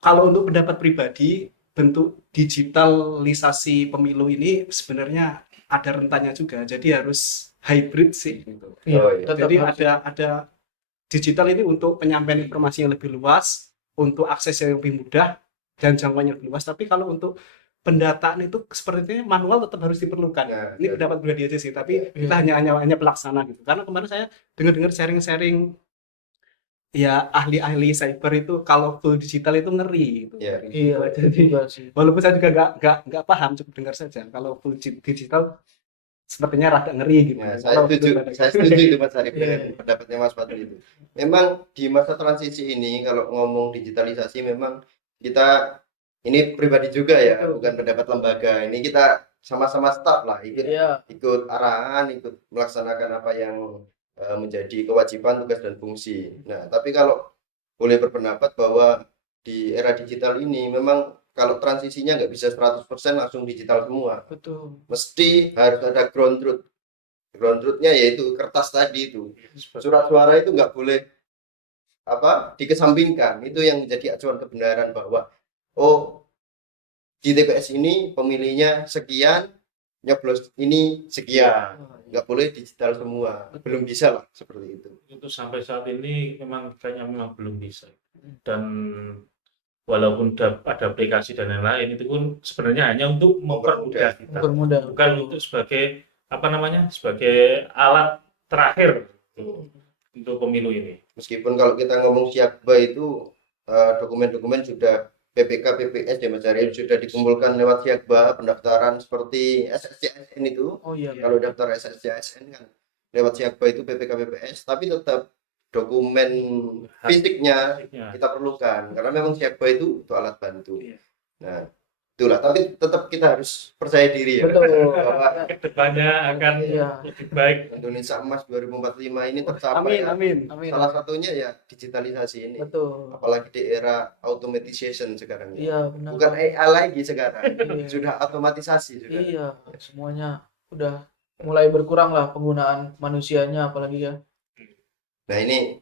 kalau untuk pendapat pribadi, bentuk digitalisasi pemilu ini sebenarnya ada rentannya juga. Jadi harus hybrid sih gitu. Iya, Oh, iya. tetap Jadi harus. ada digital ini untuk penyampaian informasi yang lebih luas, untuk akses yang lebih mudah dan jangkauannya lebih luas. Tapi kalau untuk pendataan itu sepertinya manual tetap harus diperlukan. Nah, Ini pendapat pribadi aja sih, tapi Iya. kita hanya pelaksana gitu. Karena kemarin saya dengar sharing-sharing ya ahli-ahli cyber itu kalau full digital itu ngeri gitu. Iya. Iya, Gitu aja itu sih. juga sih. Walaupun saya juga nggak paham, cukup dengar saja. Kalau full digital sepertinya rada ngeri gitu. Nah, Kalau saya setuju itu Mas Arif Iya. dengan pendapatnya Mas Fadli itu. Memang di masa transisi ini kalau ngomong digitalisasi memang kita ini pribadi juga ya, Betul. bukan pendapat lembaga. Ini kita sama-sama staff lah, Iya, ikut arahan, ikut melaksanakan apa yang menjadi kewajiban, tugas dan fungsi. Nah, tapi kalau boleh berpendapat bahwa di era digital ini memang kalau transisinya nggak bisa 100% langsung digital semua. betul. Mesti harus ada ground truth. Ground truth-nya yaitu kertas tadi itu. Surat suara itu nggak boleh dikesampingkan. Itu yang menjadi acuan kebenaran bahwa oh di TPS ini pemilihnya sekian, nyoblos ini sekian. Nggak boleh digital semua. Belum bisa lah seperti itu. Itu sampai saat ini memang kayaknya memang belum bisa. Dan walaupun ada aplikasi dan lain-lain itu pun sebenarnya hanya untuk mempermudah kita, Mempermudah. bukan untuk sebagai sebagai alat terakhir untuk pemilu ini. Meskipun kalau kita ngomong Siakba itu dokumen-dokumen sudah PPK, PPS ya Mas Arif sudah dikumpulkan lewat Siakba, pendaftaran seperti SSCSN itu. Oh iya. Kalau daftar SSCSN kan lewat Siakba itu PPK, PPS, tapi tetap dokumen fisiknya Fisiknya. kita perlukan karena memang Siakba itu alat bantu. Iya. Nah, itulah. Tapi tetap kita harus percaya diri ya. Betul. Bahwa Kedepannya akan Iya. lebih baik. Indonesia Emas 2045 ini tercapai. Amin, ya. amin. Amin. Salah satunya ya digitalisasi ini. Betul. Apalagi di era automatization sekarang. Iya, benar. Bukan AI lagi sekarang. Iya. Sudah otomatisasi sudah. Iya, semuanya udah mulai berkurang lah penggunaan manusianya apalagi ya. Nah, ini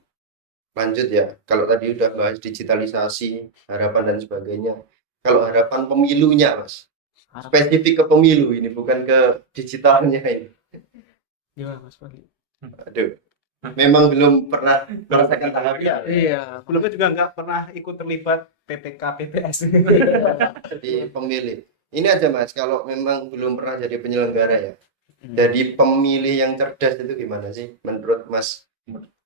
lanjut ya. Kalau tadi udah bahas digitalisasi, harapan dan sebagainya. Kalau harapan pemilunya, Mas. Spesifik ke pemilu ini, bukan ke digitalnya ini. Gimana Mas Fadli? Aduh. Memang belum pernah merasakan tahapnya. Iya. Sebelumnya juga nggak pernah ikut terlibat PPK, PPS. Jadi pemilih. Ini aja Mas, kalau memang belum pernah jadi penyelenggara ya. Jadi pemilih yang cerdas itu gimana sih menurut Mas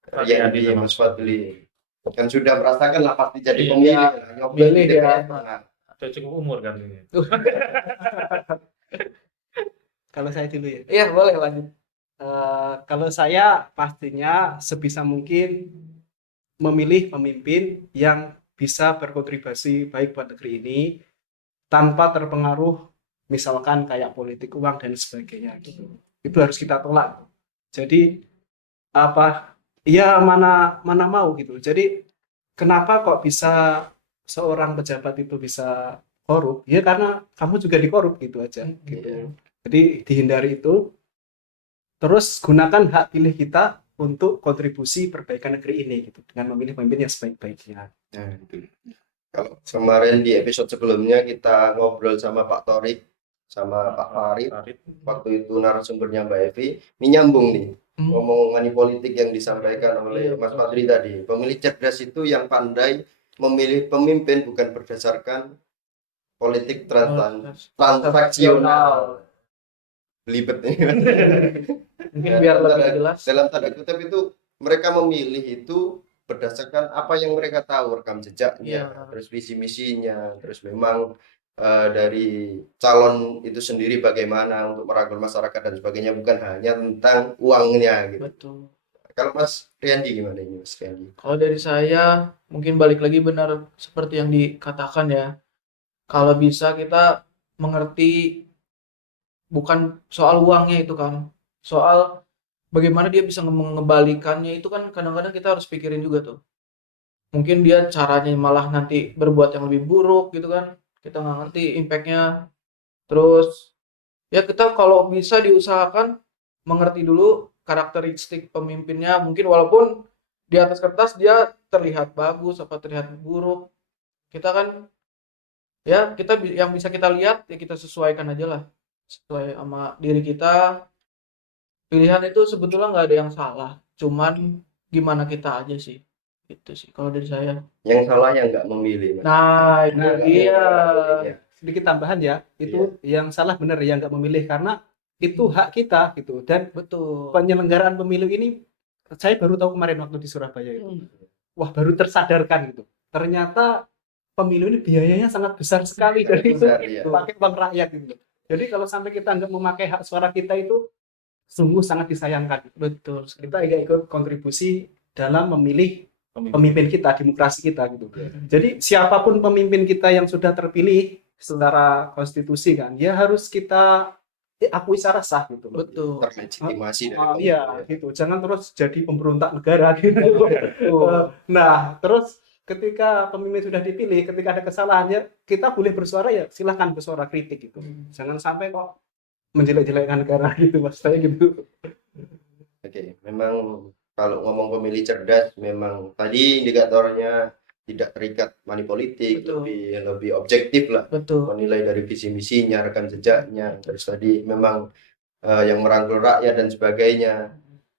Riyandi, Mas Fadli? Kan sudah merasakan lah pasti jadi Iya, pemilih lah. Nyoblos pemilih di ya. TPS. Nah, Sudah cukup umur kan ini. Kalau saya dulu ya. Iya, boleh lanjut. Kalau saya pastinya sebisa mungkin memilih pemimpin yang bisa berkontribusi baik buat negeri ini tanpa terpengaruh misalkan kayak politik uang dan sebagainya gitu. Itu harus kita tolak. Jadi mana mau gitu. Jadi kenapa kok bisa seorang pejabat itu bisa korup? Ya karena kamu juga dikorup gitu aja gitu. Iya. Jadi dihindari itu. Terus gunakan hak pilih kita untuk kontribusi perbaikan negeri ini gitu dengan memilih pemimpin yang sebaik-baiknya. nah, itu. Kalau kemarin di episode sebelumnya kita ngobrol sama Pak Torik sama Pak Farid, waktu itu narasumbernya Mbak Evi, ini nyambung nih. Ngomong money politik yang disampaikan oleh Iya, Mas betul. Fadli tadi. Pemilih cerdas itu yang pandai memilih pemimpin bukan berdasarkan politik transaksional. Belibet nih. Mungkin biar lebih jelas. Dalam tanda kutip itu mereka memilih itu berdasarkan apa yang mereka tahu, rekam jejaknya, Iya. terus visi misinya, terus memang dari calon itu sendiri bagaimana untuk merangkul masyarakat dan sebagainya, bukan hanya tentang uangnya gitu. Betul. Kalau Mas Riyandi gimana ini Mas Riyandi? Kalau dari saya mungkin balik lagi benar seperti yang dikatakan ya. Kalau bisa kita mengerti bukan soal uangnya itu kan. Soal bagaimana dia bisa mengembalikannya itu kan kadang-kadang kita harus pikirin juga tuh. Mungkin dia caranya malah nanti berbuat yang lebih buruk gitu kan. Kita nggak ngerti impact-nya. Terus ya kita kalau bisa diusahakan mengerti dulu karakteristik pemimpinnya. Mungkin walaupun di atas kertas dia terlihat bagus apa terlihat buruk. Kita kan Ya yang bisa kita lihat ya kita sesuaikan aja lah sesuai sama diri kita. Pilihan itu sebetulnya nggak ada yang salah, cuman gimana kita aja sih, gitu sih kalau dari saya. Yang salah yang nggak memilih, Mas. Nah itu Nah, dia. Ya. sedikit tambahan ya, itu yang salah benar yang nggak memilih karena itu hak kita gitu. Dan Betul. penyelenggaraan pemilu ini saya baru tahu kemarin waktu di Surabaya itu. Hmm, Wah, baru tersadarkan gitu. Ternyata pemilu ini biayanya sangat besar sekali Sangat dari itu besar, iya. pakai uang rakyat gitu. Jadi kalau sampai kita nggak memakai hak suara kita itu sungguh sangat disayangkan. betul. Kita nggak ikut kontribusi dalam memilih pemimpin kita, demokrasi kita gitu. Jadi siapapun pemimpin kita yang sudah terpilih secara konstitusi kan, dia harus kita akui secara sah gitu loh. Betul. Terlegitimasi dari pemilu, Iya ya. gitu. Jangan terus jadi pemberontak negara gitu. Betul. Nah, terus ketika pemimpin sudah dipilih, ketika ada kesalahannya, kita boleh bersuara ya, silahkan bersuara kritik gitu. Jangan sampai kok menjelek-jelekkan negara gitu, mas saya gitu. Oke, memang kalau ngomong pemilih cerdas, memang tadi indikatornya tidak terikat money politik, Betul. lebih objektif lah, Betul. menilai dari visi misinya, rekam jejaknya, terus tadi memang yang merangkul rakyat dan sebagainya.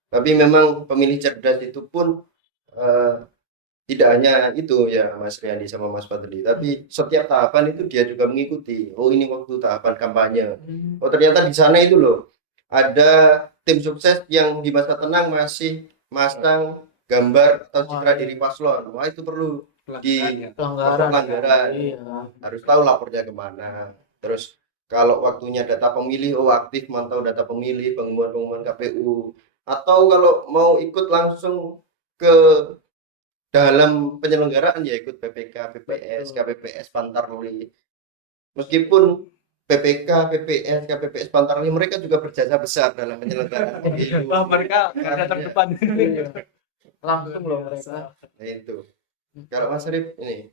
Tapi memang pemilih cerdas itu pun tidak hanya itu ya Mas Riyandi sama Mas Fadli, tapi setiap tahapan itu dia juga mengikuti. Oh ini waktu tahapan kampanye. Oh ternyata di sana itu loh ada tim sukses yang di masa tenang masih masang gambar atau citra diri paslon. Wah itu perlu di Pelanggaran. pelanggaran. Iya. Harus tahu lapornya kemana. Terus kalau waktunya data pemilih, oh aktif mantau data pemilih, pengumuman KPU. Atau kalau mau ikut langsung ke dalam penyelenggaraan ya ikut PPK, PPS, KPPS, Pantarli. Meskipun PPK, PPS, KPPS, Pantarli mereka juga berjasa besar dalam penyelenggaraan pemilu. Wah, mereka ada terdepan. Iya. Langsung loh mereka. Nah itu. Kalau Mas Arif ini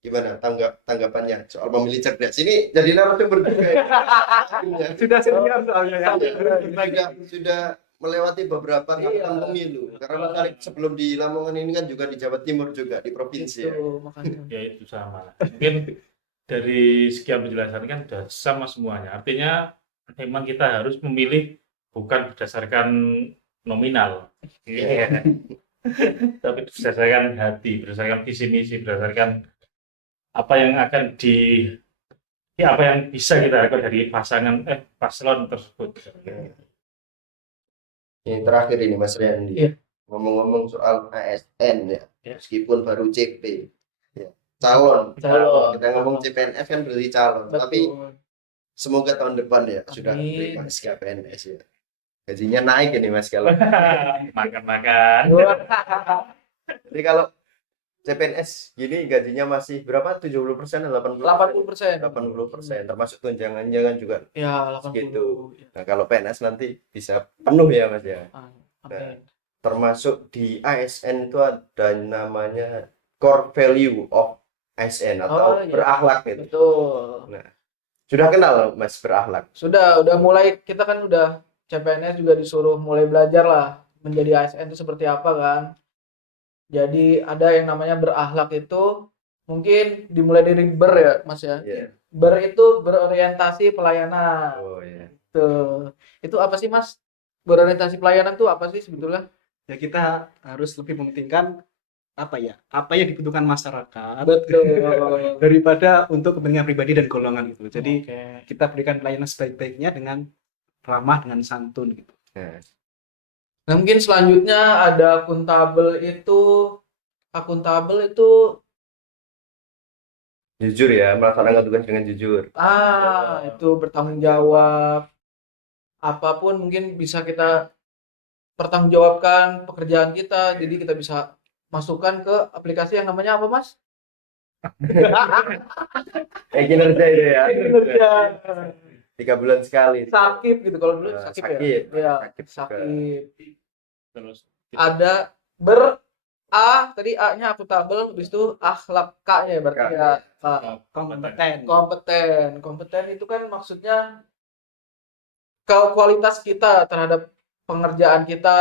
gimana tanggapannya soal pemilih cerdas ini jadi narasumber juga ya? Sudah senior soalnya ya. Sudah melewati beberapa tahapan pemilu karena Mas Arif sebelum di Lamongan ini kan juga di Jawa Timur juga di provinsi ya. Itu makanya. Ya itu sama lah. Mungkin dari sekian penjelasan kan sudah sama semuanya. Artinya memang kita harus memilih bukan berdasarkan nominal, Iya. tapi berdasarkan hati, berdasarkan visi misi, berdasarkan apa yang akan apa yang bisa kita harapkan dari paslon tersebut. Ini terakhir ini Mas Riyandi. Iya. Ngomong-ngomong soal ASN ya, Ya. meskipun baru CP, ya. Calon. Calon. Kita ngomong CPNS kan berarti calon, tapi Betul. semoga tahun depan ya sudah Amin. terima SKPNS ya. Gajinya naik ini Mas kalau. Makan-makan. Jadi kalau CPNS gini gajinya masih berapa? 70% atau 80%? 80%. 80%, termasuk tunjangannya kan juga. Ya, 80. Segitu. Nah, kalau PNS nanti bisa penuh ya Mas ya. Amin. Termasuk di ASN itu ada namanya core value of ASN atau Oh, iya. berakhlak gitu. Betul. Sudah kenal Mas berakhlak? Udah mulai kita kan udah CPNS juga disuruh mulai belajar lah menjadi ASN itu seperti apa kan. Jadi ada yang namanya berakhlak itu mungkin dimulai dari ber ya Mas ya. Iya. Ber itu berorientasi pelayanan. Oh iya. Tuh. Itu apa sih Mas? Berorientasi pelayanan tuh apa sih sebetulnya? Ya kita harus lebih mementingkan apa yang dibutuhkan masyarakat Betul. daripada untuk kepentingan pribadi dan golongan gitu. Jadi Oke. kita berikan pelayanan sebaik-baiknya dengan ramah, dengan santun gitu. Nah, Nah, mungkin selanjutnya ada akuntabel itu jujur ya, melaksanakan tugas dengan jujur. itu bertanggung jawab. Apapun mungkin bisa kita pertanggungjawabkan pekerjaan kita. Jadi kita bisa masukkan ke aplikasi yang namanya apa, Mas? Kinerja itu ya. Kinerja. 3 bulan sekali. Sakit gitu kalau dulu sakit ya. Sakit. Iya, Sakit juga. sakit. Terus Ada tadi A-nya akuntabel, habis itu akhlak K ya berarti K. ya. Kompeten itu kan maksudnya kualitas kita terhadap pengerjaan kita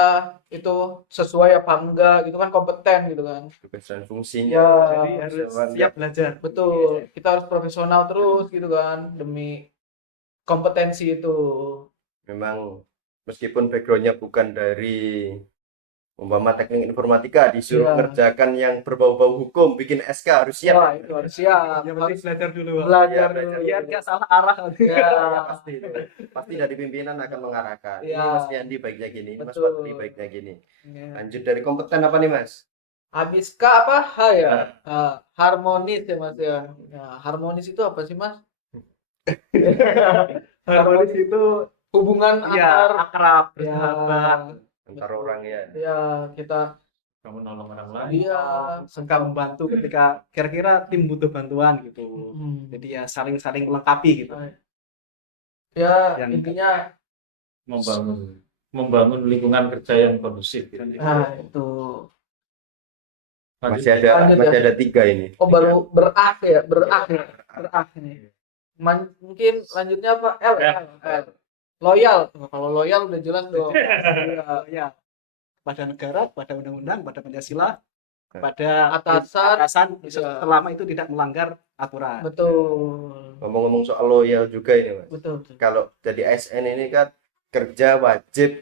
itu sesuai apa enggak gitu kan, kompeten gitu kan. tugas dan fungsinya. Ya, Jadi harus Sama siap belajar. betul. Kita harus profesional terus gitu kan demi kompetensi itu. memang meskipun backgroundnya bukan dari umpama teknik informatika, disuruh Iya. mengerjakan yang berbau-bau hukum, bikin SK harus siap. Wah, itu harus siap. Yang penting Harus belajar dulu, Pak. belajar Iya, dulu. belajar. Biar nggak salah arah. Ya, Ya, pasti itu. Pasti dari pimpinan akan mengarahkan. Ini Iya. Mas Yandi baiknya gini, ini Mas Betul. Fadli baiknya gini. ya. Lanjut dari kompeten apa nih Mas? Habis K apa H ya? Harmonis ya Mas ya. Ya, harmonis itu apa sih Mas? Harmonis itu Hubungan ya antar akrab, ya, bersahabat, Antar orang ya. ya kita Kamu nolong orang lain. iya suka membantu ketika kira-kira tim butuh bantuan gitu. Hmm. Jadi ya saling-saling melengkapi gitu. Ya Yang- intinya membangun lingkungan kerja yang kondusif gitu. itu. Lanjut. Masih Lanjut ya. ada 3 ini. Oh baru berak ya, berak nih. Mungkin lanjutnya apa? L. Loyal. Kalau loyal udah jelas dong. Iya. Ya, pada negara, pada undang-undang, pada Pancasila, pada Atasan, bisa selama itu tidak melanggar aturan. Betul. Ngomong-ngomong soal loyal juga ini Mas. Betul. Kalau jadi ASN ini kan kerja wajib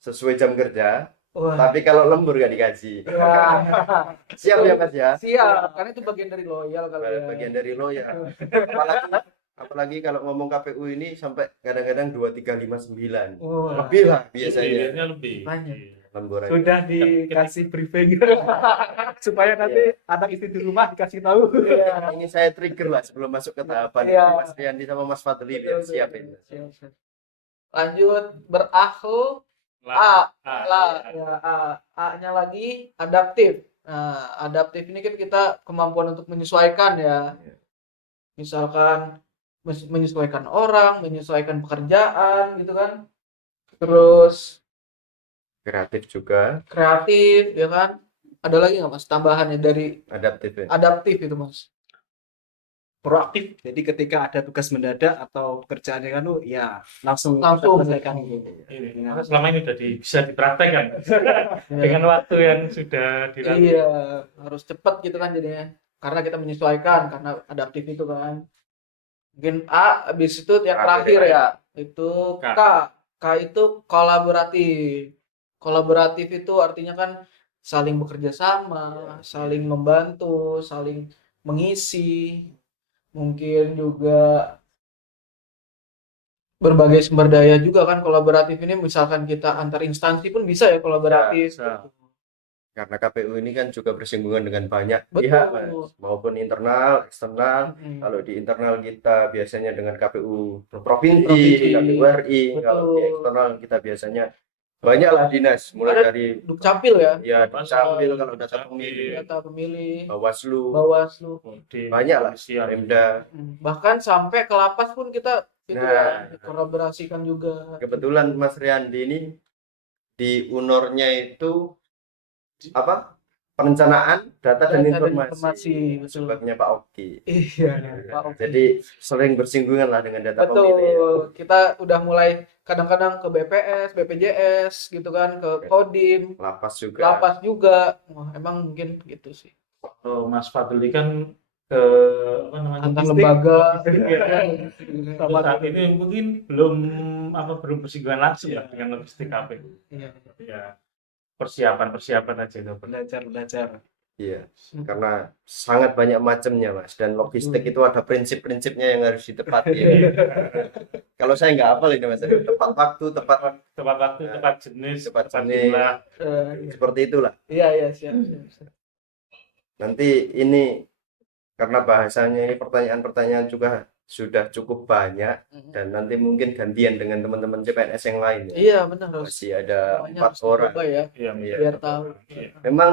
sesuai jam kerja, Wah. tapi kalau lembur gak digaji. Wah. Siap ya Mas ya? Siap, karena itu bagian dari loyal kalau ya. Bagian dari loyal. Apalagi kalau ngomong KPU ini sampai kadang-kadang 2359. Wah. Lebih lah biasanya. Biasanya lebih. Banyak. Lembur aja. Sudah dikasih briefing supaya nanti anak istri di rumah dikasih tahu. Iya. Ini saya trigger lah sebelum masuk ke tahapan Iya. Mas Riyandi sama Mas Fadli biar Betul, siap betul. ini. Siap. Lanjut berakhlak. A-nya lagi adaptif. Nah, adaptif ini kan kita kemampuan untuk menyesuaikan ya. Iya. Misalkan menyesuaikan orang, menyesuaikan pekerjaan gitu kan. Terus Kreatif juga, kreatif ya kan. Ada lagi nggak Mas tambahannya dari adaptif ya. adaptif itu Mas? Proaktif. Jadi ketika ada tugas mendadak atau pekerjaan yang ya langsung Langsung. selesaikan itu. Ini, maka selama ini udah bisa dipraktekkan dengan waktu yang sudah dilalui. Iya, harus cepat gitu kan jadinya. Karena kita menyesuaikan karena adaptif itu kan. Mungkin A, habis itu yang terakhir ya, itu K. K itu kolaboratif. Kolaboratif itu artinya kan saling bekerja sama, saling membantu, saling mengisi. Mungkin juga berbagai sumber daya juga kan kolaboratif ini, misalkan kita antar instansi pun bisa ya kolaboratif. Bisa. Karena KPU ini kan juga bersinggungan dengan banyak Betul. pihak, Mas. Maupun internal, eksternal. Mm-mm. Kalau di internal kita biasanya dengan KPU provinsi, Provinsi. KPU RI. Kalau di Betul. eksternal kita biasanya banyaklah dinas, mulai Ada dari Dukcapil ya, ya Dukcapil kalau data Dukcapil. pemilih, data pemilih, Bawaslu, Bawaslu. Kodim, banyak lah, kepolisian. Pemda. Bahkan sampai ke lapas pun kita itu Nah. ya, kolaborasikan juga. Kebetulan Mas Riyandi ini di UNOR-nya itu apa? Perencanaan data dan informasi. betul. Sebabnya Pak Oki. Iya, Pak Oki. Jadi sering bersinggungan lah dengan data pemilih. Betul. Kita udah mulai kadang-kadang ke BPS, BPJS gitu kan, ke Kodim, Lapas juga. lapas juga. Wah, emang mungkin gitu sih. Kalau Mas Fadli kan ke apa namanya? Antar logistik. lembaga. Untuk saat ini mungkin belum bersinggungan langsung ya dengan logistik KPU. Iya. Ya persiapan aja itu. Belajar. Iya. Karena sangat banyak macamnya, Mas. Dan logistik itu ada prinsip-prinsipnya yang harus ditepati. Kalau saya nggak hafal ini, Mas. Tepat waktu, tepat Tepat waktu, tepat jenis, Tepat tepat jenis. jumlah. seperti itulah. Iya, siap. Nanti ini karena bahasanya ini pertanyaan-pertanyaan juga sudah cukup banyak dan nanti mungkin gantian dengan teman-teman CPNS yang lain. Iya, benar harus. Masih ada Semuanya 4 harus orang. dicoba ya, Iya, biar tahu. Iya. Memang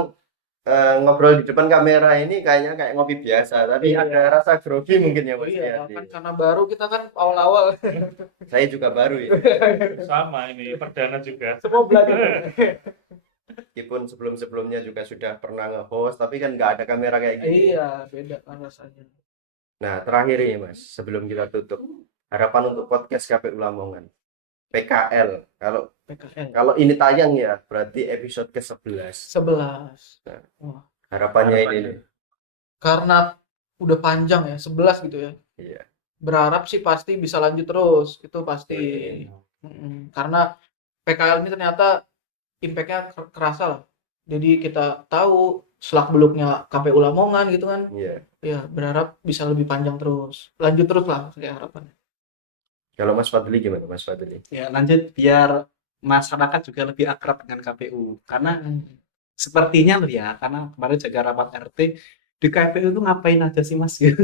ngobrol di depan kamera ini kayaknya kayak ngopi biasa, tapi Iya. ada rasa grogi mungkin ya Oh Mas iya, Riyadi. kan karena baru kita kan awal-awal. Saya juga baru ya. Sama ini perdana juga. Semua belajar. Meskipun sebelum-sebelumnya juga sudah pernah nge-host, tapi kan nggak ada kamera kayak gini. Iya, beda kan rasanya. Nah, terakhir ini Mas, sebelum kita tutup, harapan untuk podcast KPU Lamongan. PKL. Kalau PKL kalau ini tayang ya berarti episode ke-11. 11. Wah, Harapannya ini Harapannya. nih. karena udah panjang ya 11 gitu ya. Iya. Berharap sih pasti bisa lanjut terus, itu pasti. Amin. Karena PKL ini ternyata impact-nya kerasa lah. Jadi kita tahu selak-beluknya KPU Lamongan gitu kan. Iya. Ya, berharap bisa lebih panjang terus. Lanjut terus lah kayak harapannya. Kalau Mas Fadli gimana Mas Fadli? Ya lanjut biar masyarakat juga lebih akrab dengan KPU. Karena sepertinya loh ya, karena kemarin jaga rapat RT di KPU itu ngapain aja sih Mas gitu.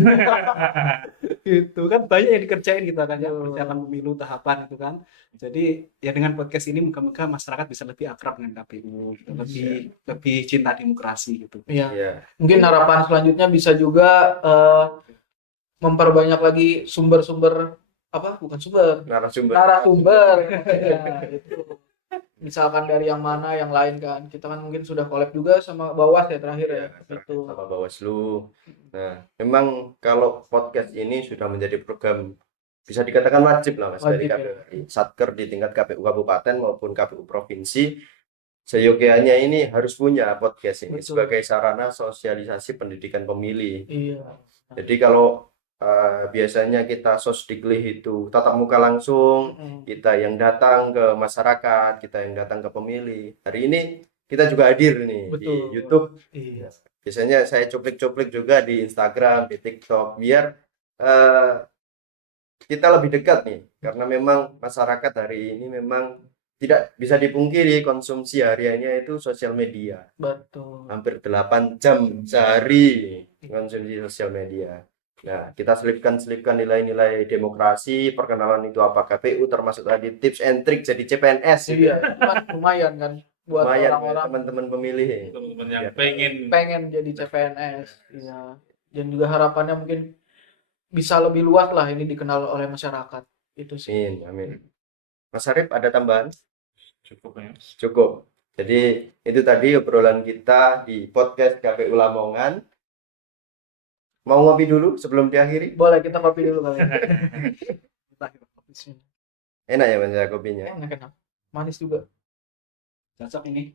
Gitu kan banyak yang dikerjain kita kan ya, persiapan pemilu tahapan itu kan. Jadi ya dengan podcast ini moga-moga masyarakat bisa lebih akrab dengan KPU, gitu. lebih cinta demokrasi gitu. Iya. Iya. Mungkin harapan selanjutnya bisa juga memperbanyak lagi sumber-sumber bukan sumber, narasumber. Ya, itu. Misalkan dari yang mana, yang lain kan. Kita kan mungkin sudah collab juga sama Bawas ya terakhir ya. Itu. Sama Bawaslu. Nah, memang kalau podcast ini sudah menjadi program bisa dikatakan wajib lah Mas dari Wajib, ya. KPU. Satker di tingkat KPU kabupaten maupun KPU provinsi seyogianya ini harus punya podcast ini Betul. sebagai sarana sosialisasi pendidikan pemilih. Iya. Jadi kalau biasanya kita sosdiklih itu tatap muka langsung, kita yang datang ke masyarakat, kita yang datang ke pemilih. Hari ini kita juga hadir nih di Betul. YouTube. Iya. Biasanya saya cuplik-cuplik juga di Instagram, di TikTok, biar kita lebih dekat nih. Karena memang masyarakat hari ini memang tidak bisa dipungkiri konsumsi hariannya itu sosial media. Betul. Hampir 8 jam sehari konsumsi sosial media. Nah, kita selipkan nilai-nilai demokrasi, perkenalan itu apa KPU, termasuk tadi tips and trick jadi CPNS. Iya, kan lumayan kan buat Lumayan orang-orang teman-teman pemilih. Teman-teman yang Ya. pengen jadi CPNS. Iya. Dan juga harapannya mungkin bisa lebih luas lah ini dikenal oleh masyarakat. Itu sih. Amin, amin. Mas Arif ada tambahan? cukup ya. Cukup. Jadi itu tadi obrolan kita di podcast KPU Lamongan. Mau ngopi dulu sebelum diakhiri? Boleh kita kopi dulu kali ya. Enak ya Mas ya kopinya? Enak. Manis juga. Cocok ini.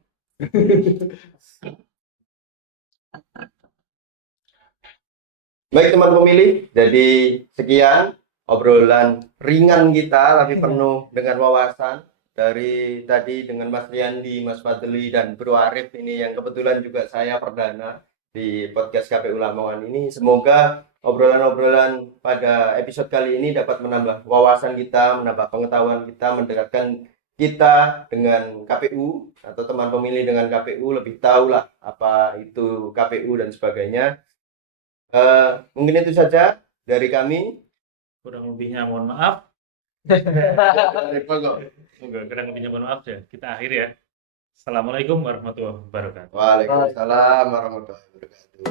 Baik teman pemilih, jadi sekian obrolan ringan kita tapi penuh dengan wawasan dari tadi dengan Mas Riyandi, Mas Fadli dan Bro Arif ini yang kebetulan juga saya perdana di podcast KPU Lamongan ini. Semoga obrolan-obrolan pada episode kali ini dapat menambah wawasan kita, menambah pengetahuan kita, mendekatkan kita dengan KPU atau teman pemilih dengan KPU, lebih tahu lah apa itu KPU dan sebagainya. Mungkin itu saja dari kami. Kurang lebihnya mohon maaf. Monggo. Kurang lebihnya mohon maaf ya. Kita akhiri ya. Assalamualaikum warahmatullahi wabarakatuh. Waalaikumsalam warahmatullahi wabarakatuh.